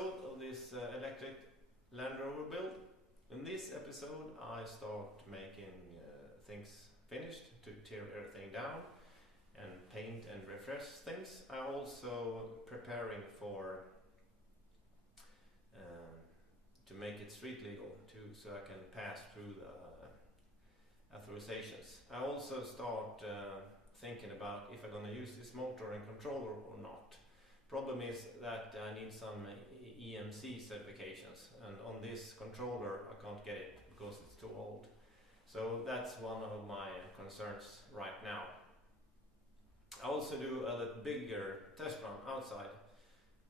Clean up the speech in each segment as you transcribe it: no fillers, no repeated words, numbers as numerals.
episode of this electric Landrover build. In this episode I start making things finished to tear everything down and paint and refresh things. I'm also preparing for to make it street legal too, so I can pass through the authorizations. I also start thinking about if I'm going to use this motor and controller or not. Problem is that I need some EMC certifications, and on this controller I can't get it because it's too old. So that's one of my concerns right now. I also do a little bigger test run outside,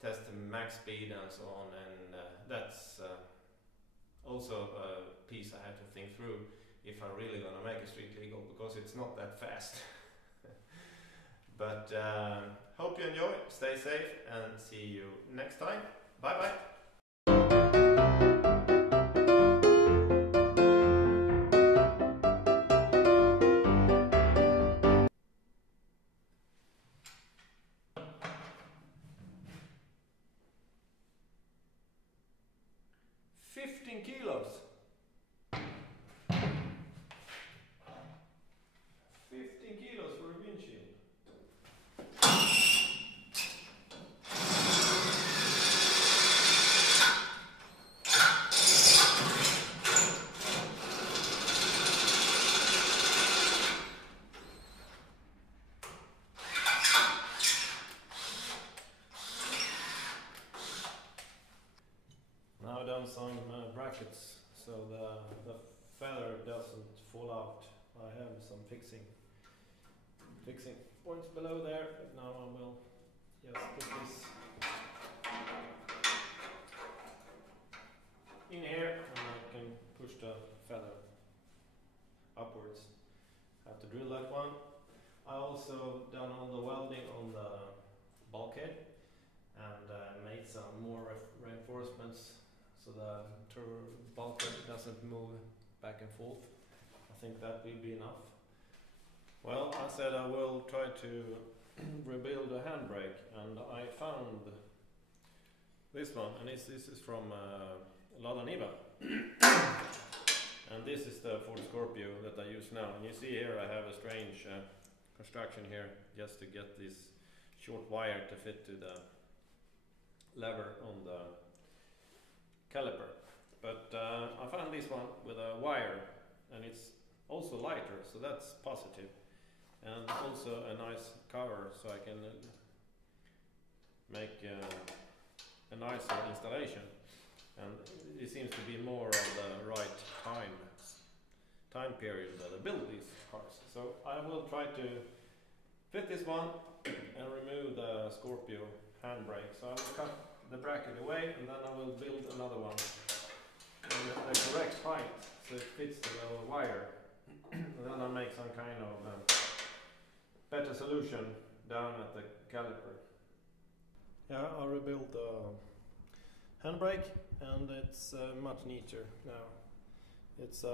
test the max speed and so on, and that's also a piece I have to think through if I'm really gonna make a street legal, because it's not that fast. But hope you enjoy, stay safe, and see you next time. Bye bye. Kilos. 15 kilos for a windshield. Now I've done some brackets so the feather doesn't fall out. I have some fixing points below there, but now I will just put this in here and I can push the feather upwards. I have to drill that one. I also done all the welding on the bulkhead and made some more reinforcements so the bulkhead doesn't move back and forth. I think that will be enough. Well, I said I will try to rebuild a handbrake, and I found this one, and this is from Lada Niva. And this is the Ford Scorpio that I use now. And you see here I have a strange construction here just to get this short wire to fit to the lever on the caliper. But I found this one with a wire, and it's also lighter, so that's positive. And also a nice cover, so I can make a nicer installation. And it seems to be more of the right time period that I build these cars. So I will try to fit this one and remove the Scorpio handbrake. So I will cut the bracket away, and then I will build another one in the correct height so it fits the wire. And then I'll make some kind of better solution down at the caliper. Yeah, I rebuilt the handbrake, and it's much neater now. It's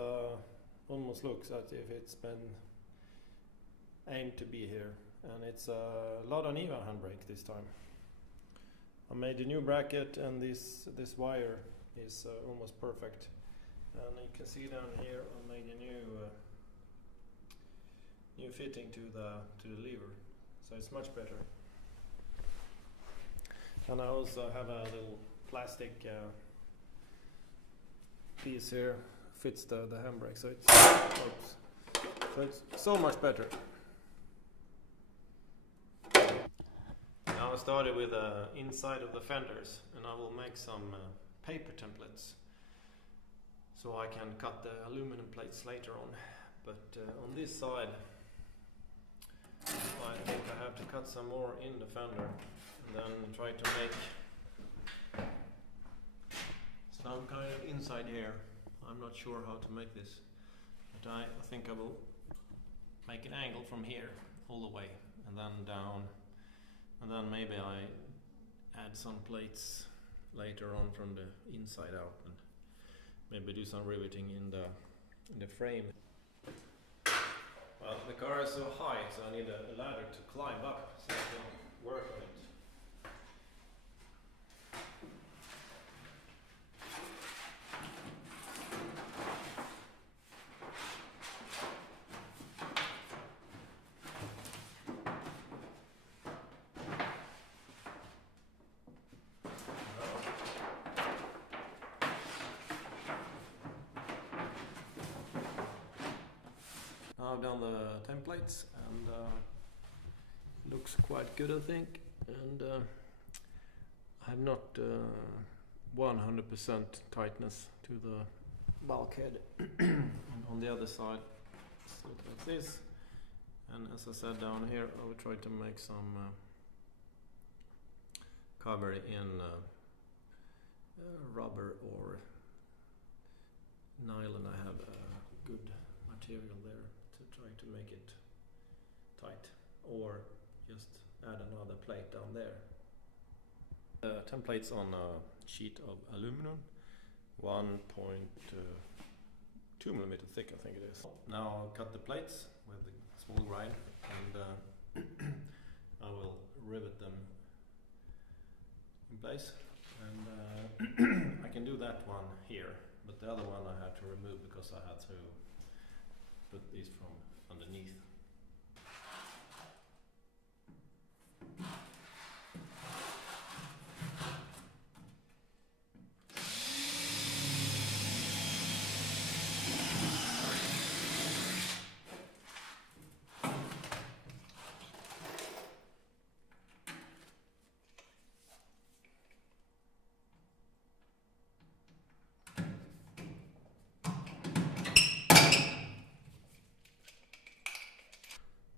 almost looks as if it's been aimed to be here, and it's a Lada Niva handbrake this time. I made a new bracket, and this wire is almost perfect. And you can see down here I made a new fitting to the lever, so it's much better. And I also have a little plastic piece here, fits the handbrake, so it's so much better. Now I started with the inside of the fenders, and I will make some paper templates so I can cut the aluminum plates later on. But on this side I think I have to cut some more in the fender and then try to make some kind of inside here. I'm not sure how to make this, but I think I will make an angle from here all the way and then down, and then maybe I add some plates later on from the inside out, and maybe do some riveting in the frame. Well, the car is so high, so I need a ladder to climb up so I can work on it. I've done the templates and looks quite good, I think, and I have not 100% tightness to the bulkhead. And on the other side, so like this, and as I said down here, I will try to make some cover in rubber or nylon. I have a good material there to try to make it tight, or just add another plate down there. Templates on a sheet of aluminum, 1.2 millimeter thick, I think it is. Now I'll cut the plates with a small grind, and I will rivet them in place. And I can do that one here, but the other one I had to remove because I had to put these from underneath.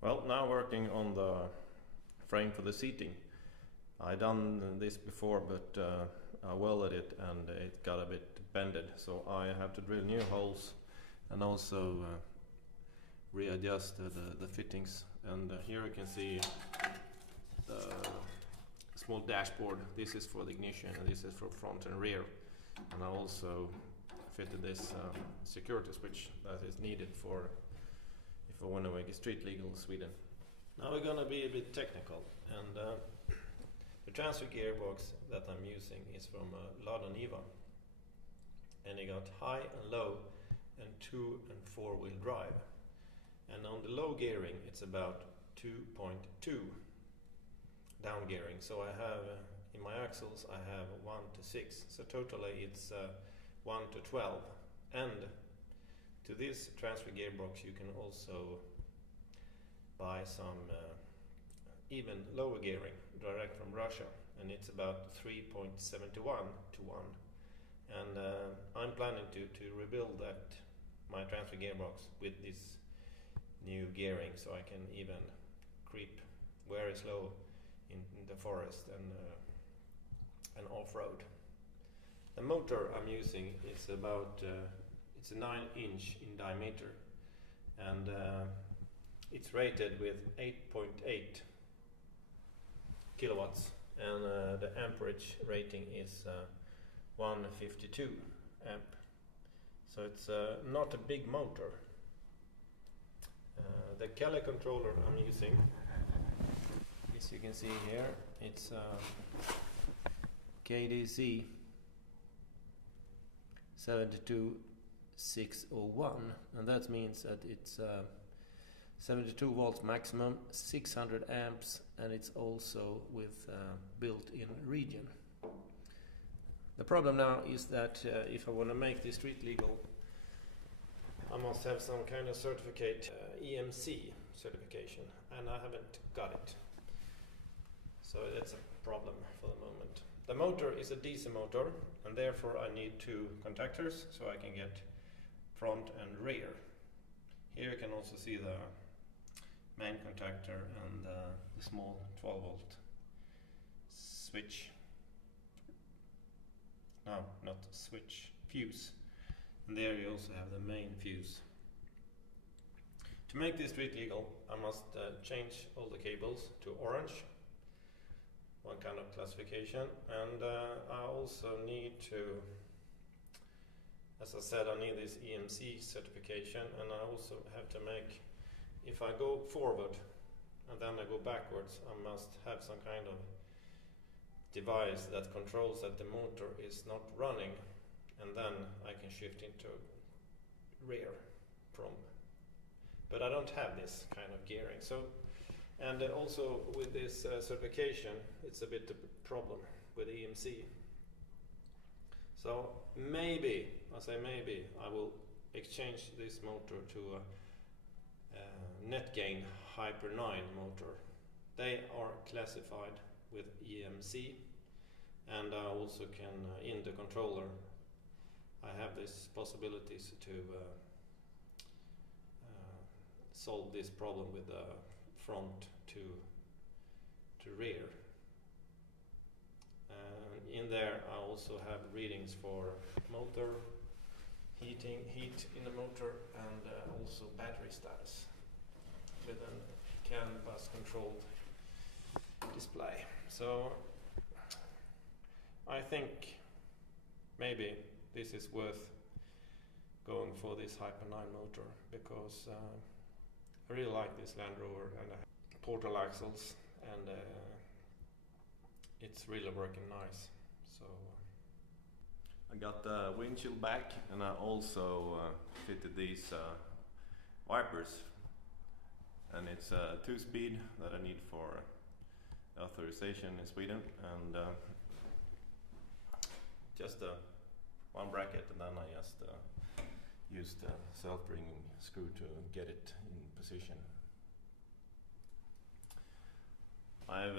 Well, now working on the frame for the seating. I done this before, but I welded it and it got a bit bended, so I have to drill new holes and also readjust the fittings. And here you can see the small dashboard. This is for the ignition and this is for front and rear. And I also fitted this security switch that is needed for if I want to make it street legal in Sweden. Now we're gonna be a bit technical, and the transfer gearbox that I'm using is from Lada Niva, and it got high and low and 2- and 4-wheel drive, and on the low gearing it's about 2.2 down gearing, so I have in my axles I have 1 to 6, so totally it's 1 to 12, and to this transfer gearbox you can also buy some even lower gearing direct from Russia, and it's about 3.71 to 1, and I'm planning to rebuild that my transfer gearbox with this new gearing, so I can even creep very slow in the forest and off-road. The motor I'm using is about it's a 9-inch in diameter, and it's rated with 8.8 kilowatts, and the amperage rating is 152 amp. So it's not a big motor. The Kelly controller I'm using, as you can see here, it's KDC 72601, and that means that it's 72 volts maximum, 600 amps, and it's also with built-in region. The problem now is that if I want to make this street legal, I must have some kind of certificate, EMC certification, and I haven't got it. So that's a problem for the moment. The motor is a DC motor, and therefore I need 2 contactors so I can get front and rear. Here you can also see the main contactor and the small 12 volt switch. No, not switch, fuse. And there you also have the main fuse. To make this street legal, I must change all the cables to orange, one kind of classification, and I also need to, as I said, I need this EMC certification, and I also have to make, if I go forward and then I go backwards, I must have some kind of device that controls that the motor is not running, and then I can shift into rear from, but I don't have this kind of gearing. So, and also with this certification, it's a bit of a problem with EMC. So maybe, I say maybe, I will exchange this motor to Netgain Hyper 9 motor. They are classified with EMC, and I also can, in the controller, I have these possibilities to solve this problem with the front to rear. In there I also have readings for motor, heat in the motor, and also battery status with a CAN bus controlled display. So I think maybe this is worth going for this Hyper 9 motor, because I really like this Land Rover, and I have portal axles, and it's really working nice. So I got the windshield back, and I also fitted these wipers, and it's a 2-speed that I need for authorization in Sweden, and just one bracket, and then I just use the self-bringing screw to get it in position. I've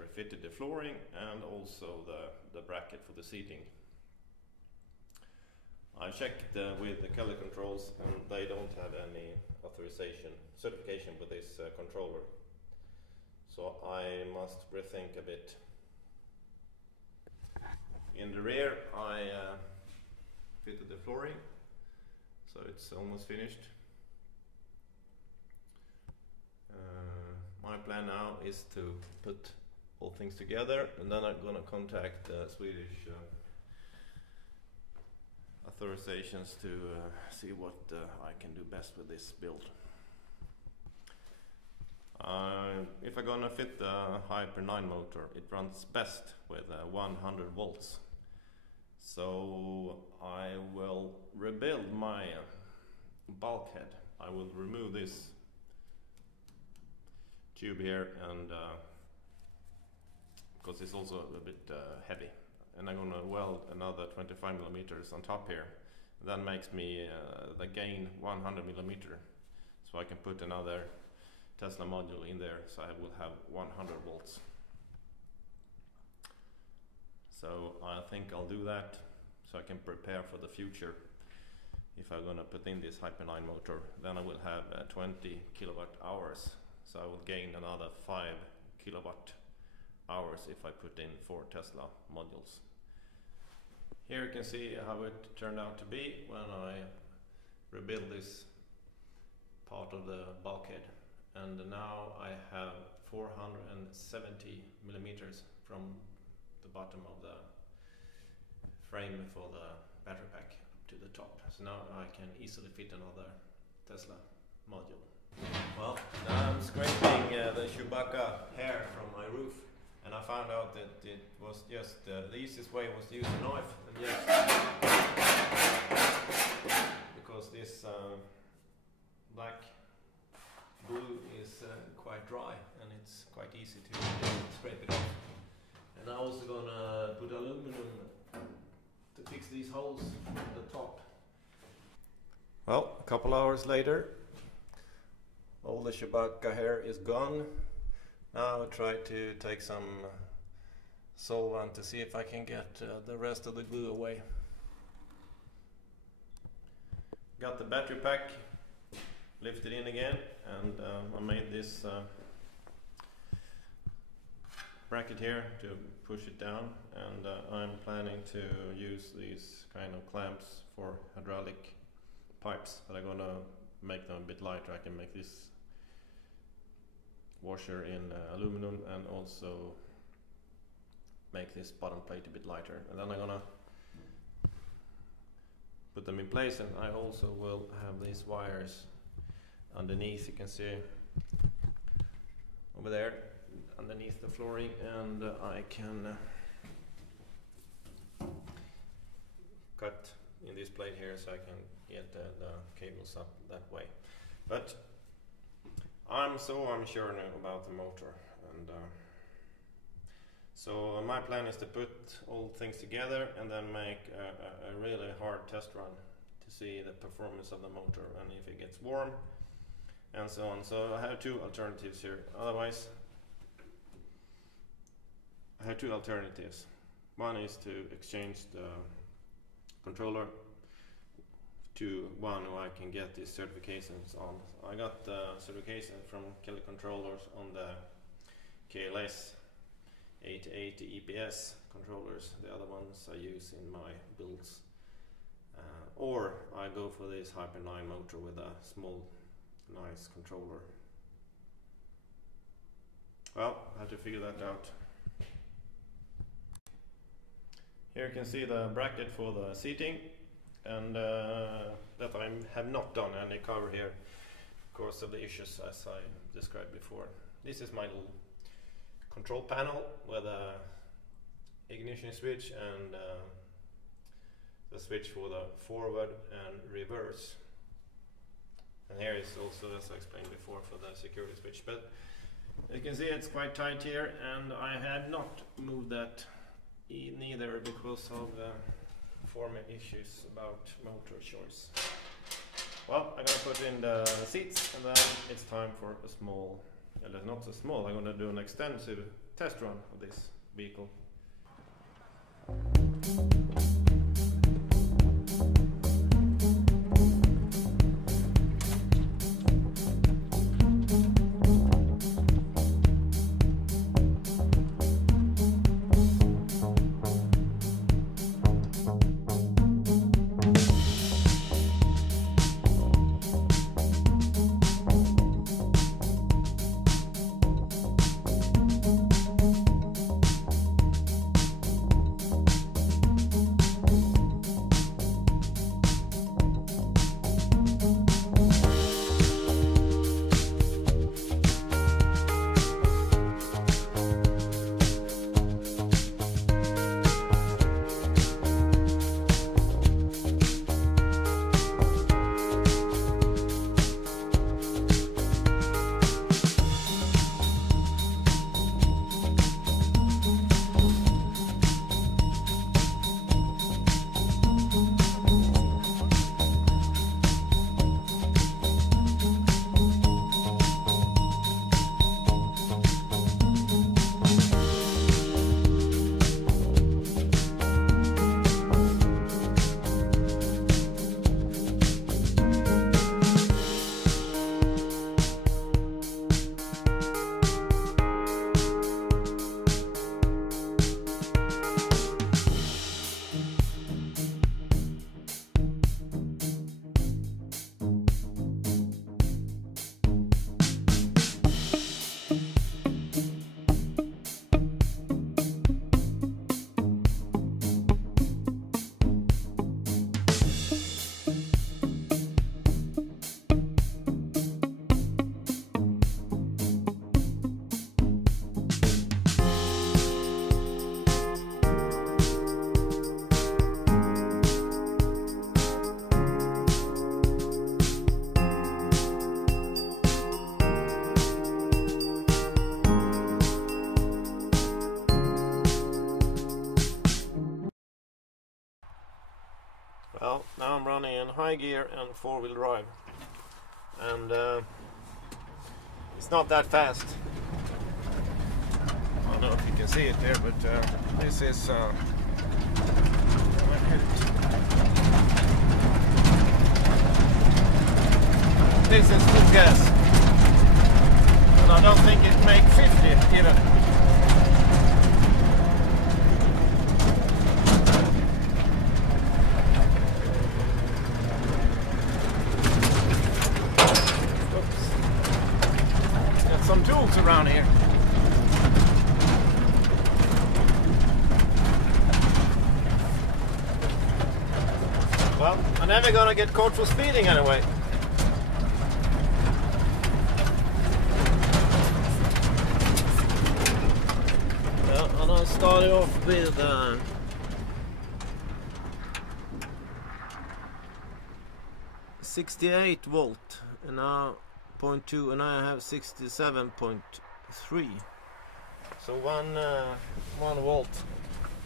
refitted the flooring and also the bracket for the seating. I checked with the color controls, and they don't have any certification with this controller. So I must rethink a bit. In the rear I fitted the flooring, so it's almost finished. My plan now is to put all things together, and then I'm gonna contact the Swedish authorizations to see what I can do best with this build. If I'm gonna fit the Hyper 9 motor, it runs best with 100 volts. So I will rebuild my bulkhead. I will remove this tube here, and because it's also a bit heavy, and I'm gonna weld another 25 millimeters on top here. That makes me the gain 100 millimeter, so I can put another Tesla module in there, so I will have 100 volts. So I think I'll do that, so I can prepare for the future. If I'm gonna put in this Hyper 9 motor, then I will have 20 kilowatt hours, so I will gain another 5 kilowatt hours if I put in 4 Tesla modules. Here you can see how it turned out to be when I rebuilt this part of the bulkhead, and now I have 470 millimeters from the bottom of the frame for the battery pack up to the top. So now I can easily fit another Tesla module. Well, now I'm scraping the Chewbacca hair from my roof, and I found out that it was just the easiest way was to use a knife, and just because this black glue is quite dry, and it's quite easy to scrape it off. And I'm also gonna put aluminum to fix these holes at the top. Well, a couple hours later, all the Chewbacca hair is gone. Now I'll try to take some solvent to see if I can get the rest of the glue away. Got the battery pack lifted in again, and I made this bracket here to push it down, and I'm planning to use these kind of clamps for hydraulic pipes, but I'm gonna make them a bit lighter. I can make this washer in aluminum, and also make this bottom plate a bit lighter, and then I'm gonna put them in place. And I also will have these wires underneath, you can see over there underneath the flooring, and I can cut in this plate here so I can get the cables up that way. But I'm sure now about the motor, and so my plan is to put all things together and then make a really hard test run to see the performance of the motor, and if it gets warm, and so on. So I have two alternatives here. Otherwise, I have two alternatives. One is to exchange the controller to one where I can get these certifications on. I got the certification from Kelly Controllers on the KLS 880 EPS controllers, the other ones I use in my builds. Or I go for this Hyper 9 motor with a small, nice controller. Well, I have to figure that out. Here you can see the bracket for the seating, and that I have not done any cover here because of the issues as I described before. This is my little control panel with a ignition switch and the switch for the forward and reverse. And here is also, as I explained before, for the security switch. But you can see it's quite tight here, and I have not moved that neither because of former issues about motor choice. Well, I'm gonna put in the seats, and then it's time for a small, not so small, I'm gonna do an extensive test run of this vehicle. Well, now I'm running in high gear and four-wheel drive, and it's not that fast. I don't know if you can see it there, but this is full gas, and I don't think it makes 50 either. Some tools around here. Well, I'm never gonna get caught for speeding anyway. Well, and I started off with 68 volt, and now 0.2, and I have 67.3. So one volt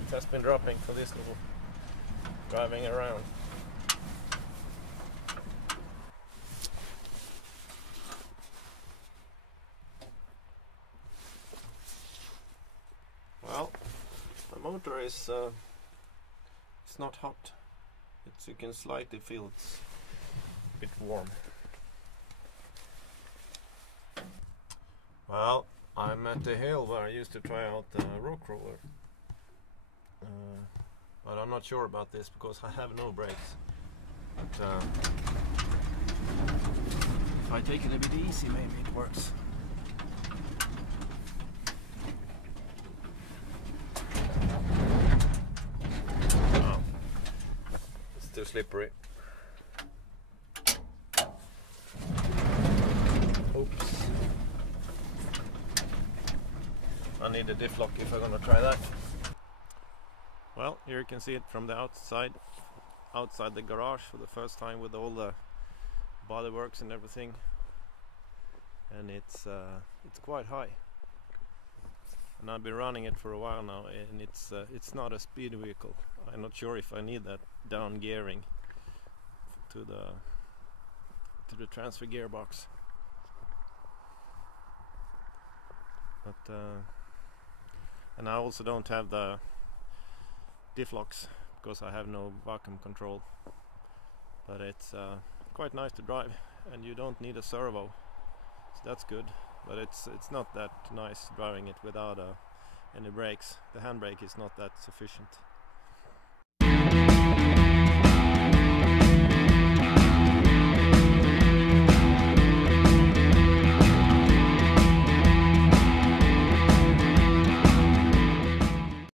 it has been dropping for this little driving around. motor is it's not hot. You can slightly feel it's a bit warm. Well, I'm at the hill where I used to try out the Rockcrawler, but I'm not sure about this because I have no brakes. But if I take it a bit easy, maybe it works. Oh, it's too slippery. Oops. I need a diff lock if I'm gonna try that. Well, here you can see it from the outside the garage for the first time with all the bodyworks and everything, and it's quite high. And I've been running it for a while now, and it's not a speed vehicle. I'm not sure if I need that down gearing to the transfer gearbox. But and I also don't have the diff locks because I have no vacuum control. But it's quite nice to drive, and you don't need a servo, so that's good. But it's not that nice driving it without any brakes. The handbrake is not that sufficient.